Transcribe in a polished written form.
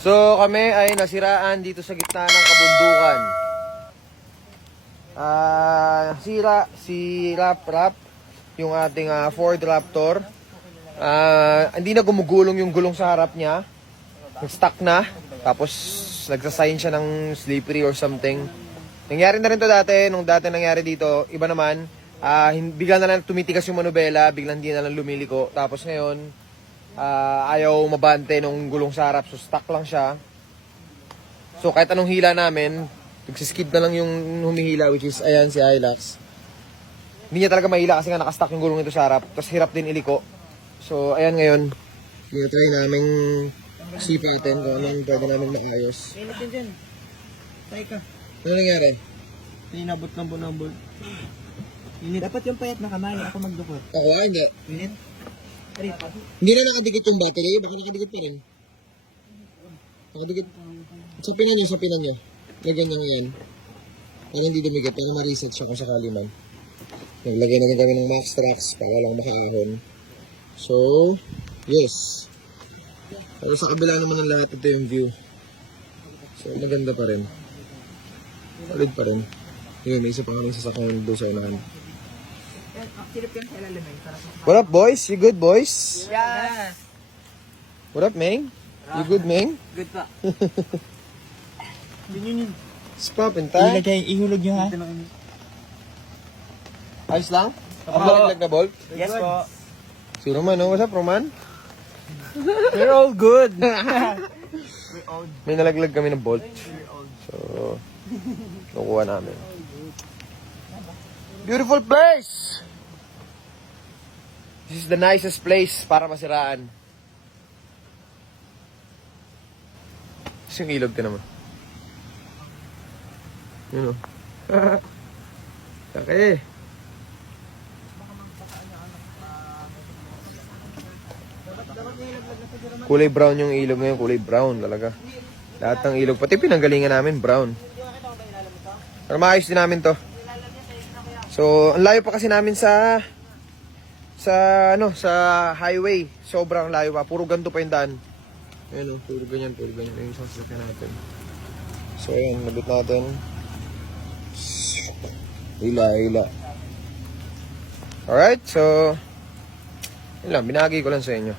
So kami ay nasiraan dito sa gitna ng kabundukan. Si Rap, yung ating Ford Raptor. Hindi na gumugulong yung gulong sa harap niya. Nag-stuck na. Tapos nagsasign siya ng slippery or something. Nangyari na rin to dati. Nung dati nangyari dito, iba naman. Bigla na lang tumitigas yung manubela. Biglang hindi na lang lumiliko. Tapos ngayon, ayaw mabante nung gulong sa harap. So stuck lang siya. So kahit anong hila namin, nagsiskid na lang yung humihila, which is ayan si Hilux. Hindi niya talaga mahila kasi nga nakastuck yung gulong nito sa harap. Tapos hirap din iliko. So ayan ngayon, try namin sipatin kung anong pwede namin maayos. Init din dyan. Tay ka. Ano nangyari? Inabot ng bunabol. Init. Dapat yung payat na kamay. Ako magdukot. Ako hindi. Init. Hindi na nakadikit yung battery. Baka nakadikit pa rin. Nakadikit. Sapinan nyo. Lagyan nyo ngayon. Para hindi dumikit. Para ma-reset siya kung sakali man. Naglagay na rin kami ng Max Trax para lang makaahon. So, yes. Pero sa kabila naman ng lahat, ito yung view. So, maganda pa rin. Solid pa rin. Yun, may isa pa kaming sasakyan doon sa unahan. What up, boys? You good, boys? Yes. What up, Meng? You good, Meng? Good pa. Yun. It's poppin' tayo. Ihulog nyo ha? Ayos lang? Ang malaglag na bolt? Yes po. Si Roman, no? What's up, Roman? We're all good. May nalaglag kami ng bolt. So, nakuha namin. Beautiful place! This is the nicest place para masiraan. Tapos yung ilog ka naman. Yun o. Kaki. Kulay brown yung ilog ngayon. Kulay brown talaga. Lahat ng ilog. Pati pinanggalingan namin brown. Pero maayos din namin to. So, ang layo pa kasi namin sa highway. Sobrang layo pa. Puro ganito pa yung daan. Ayan o, puro ganyan. Yung isang sasakyan natin. So, ayan, nabit natin. Hila. Alright, so, yun lang, binagi ko lang sa inyo.